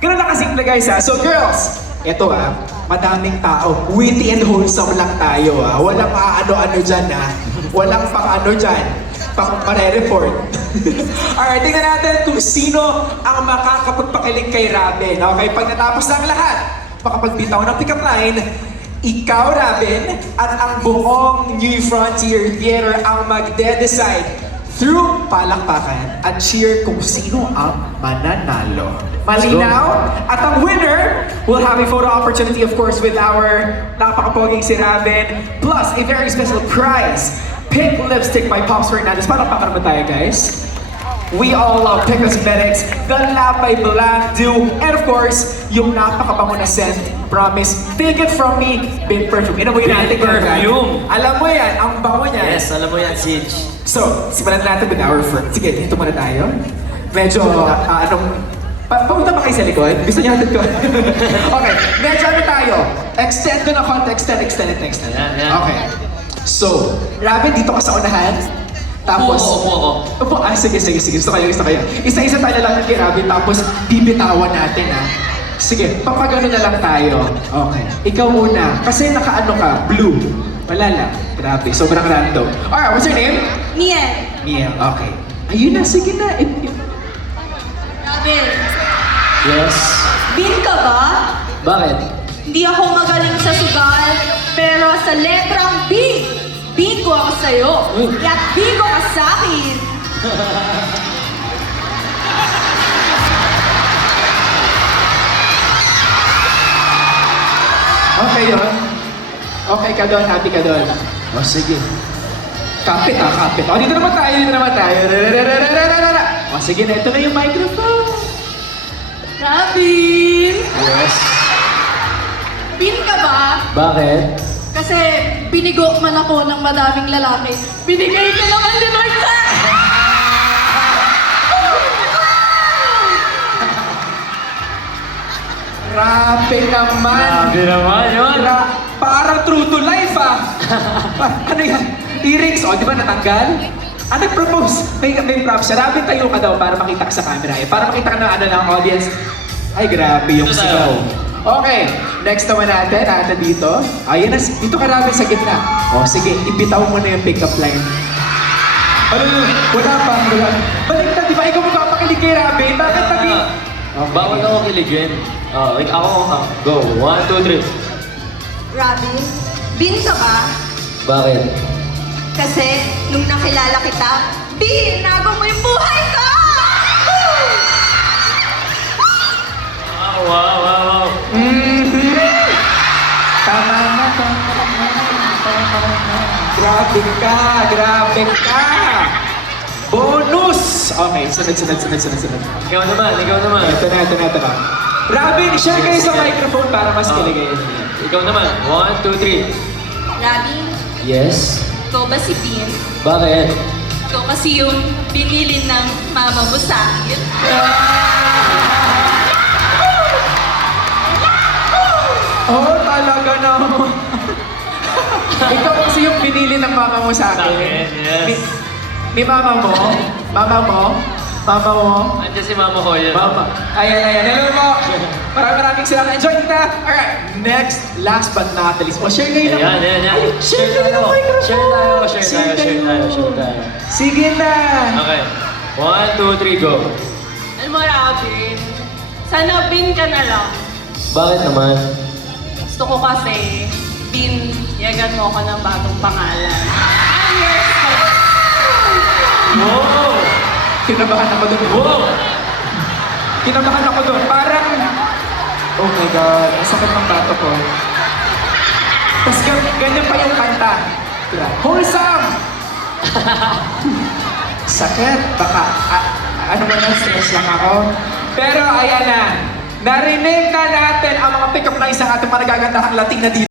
Ganun na kasimple guys ha. So girls, eto ha, madaming tao. Witty and wholesome lang tayo ha. Walang ano-ano dyan ha. Walang pang-ano dyan. Pare-report. Alright, tingnan natin kung sino ang makakapagpakilig kay Robin. Okay, pag natapos ang lahat, makapagbitaw ng pick-up line, ikaw, Robin, at ang buong New Frontier Theater ang magde-decide through palakpakan at cheer kung sino ang mananalo. Malinaw? At ang winner will have a photo opportunity, of course, with our napakapoging si Robin, plus a very special prize, Pink Lipstick by Pops Fernandez. Palakpakan naman tayo, guys. We all love Pink Cosmetics, the Lab by Black Dew, and of course, yung napakabango na scent. Promise, take it from me, Big Perfume. Inamoy natin Perfume. Alam mo yan, ang bango niya. Yes, alam mo yan, Sige. So, simulan natin with our first. Sige, dito muna tayo. Medyo, papunta ba kayo sa likod? Gusto niyo natin ko? Okay, medyo ano tayo? Extend ko na konti, extend. Yan. Okay. So, Robin, dito ka sa unahan. Tapos, Upo ako. Sige. Gusto kayo. Isa-isa tayo lang kay Robin, tapos bibitawan natin Sige, papagano na lang tayo. Okay. Ikaw muna. Kasi nakaano ka, blue. Wala lang. Grabe, sobrang random. Alright, what's your name? Mia, Okay. Ayun na, sige na. Robin, Yes. bin ka ba? Bakit? Hindi ako magaling sa sugal, pero sa letrang B, bingo ako sa'yo. At bingo ka sa'kin. Okay yun. Okay ka doon, happy ka doon. Oh, sige. Kapit. Dito naman tayo. Sige na, ito na yung microphone. Robin, Yes. bin ka ba? Bakit? Kasi binigo man ako ng madaming lalaki. Binigay ko naman ni Lord sa... Grabe naman. Grabe naman yun. Parang true to life ano yan? Earrings, di ba natanggal? Nag-propose. May props siya. Robin, tayo ka daw para makita ka sa camera para makita ka ng audience. Ay, grabe yung Ito sigaw. tayo. Okay, next naman natin dito. Ayan na, dito ka Robin sa gitna. Sige, ibitaw mo na yung pick-up line. Wala pa. Balik na, di ba? Ikaw magpapakilig kay Robin. Bakit tabi? Bawal ako kiligin. Ako. Go. 1, 2, 3. Robin, bin ka ba? Bakit? Kasi nung nakilala kita, binago mo yung buhay ko! Wow. Tama na. Grabe ka. Bonus! Okay, sunod. Ikaw naman. Ito na. Robin, share kayo sa microphone para mas kiligayin. Ikaw naman. 1, 2, 3. Robin, Yes. ikaw ba si Bin? Bakit? Ikaw kasi yung binili ng mama mo sa akin. Talaga naman. Ikaw kasi yung binili ng mama mo sa akin. Sa akin, yes. Ni mama mo? Mama mo? Andiyan si mama ko yun. Mama. Ayan. Hello po. Maraming salamat. Enjoy kita. Alright. Next, last but not the least. Share kayo naman. Ayan. Ay, share kayo ng microphone. Share tayo. Sige na. Okay. 1, 2, 3, go. Alam mo, Robin, sana Bin ka na lang. Bakit naman? Gusto ko kasi, Bin, yagan mo ako ng bagong pangalan. I'm your son. Wow! Kinabahan ako doon. Parang, oh my God, ang sakit ng bato ko. Tapos ganyan pa yung kanta. Wholesome! Sakit. Baka, ano ba na, stress lang ako. Pero ayan na, narinig na natin ang mga pick-up lines ng ating mga nagagandahang Latina dito.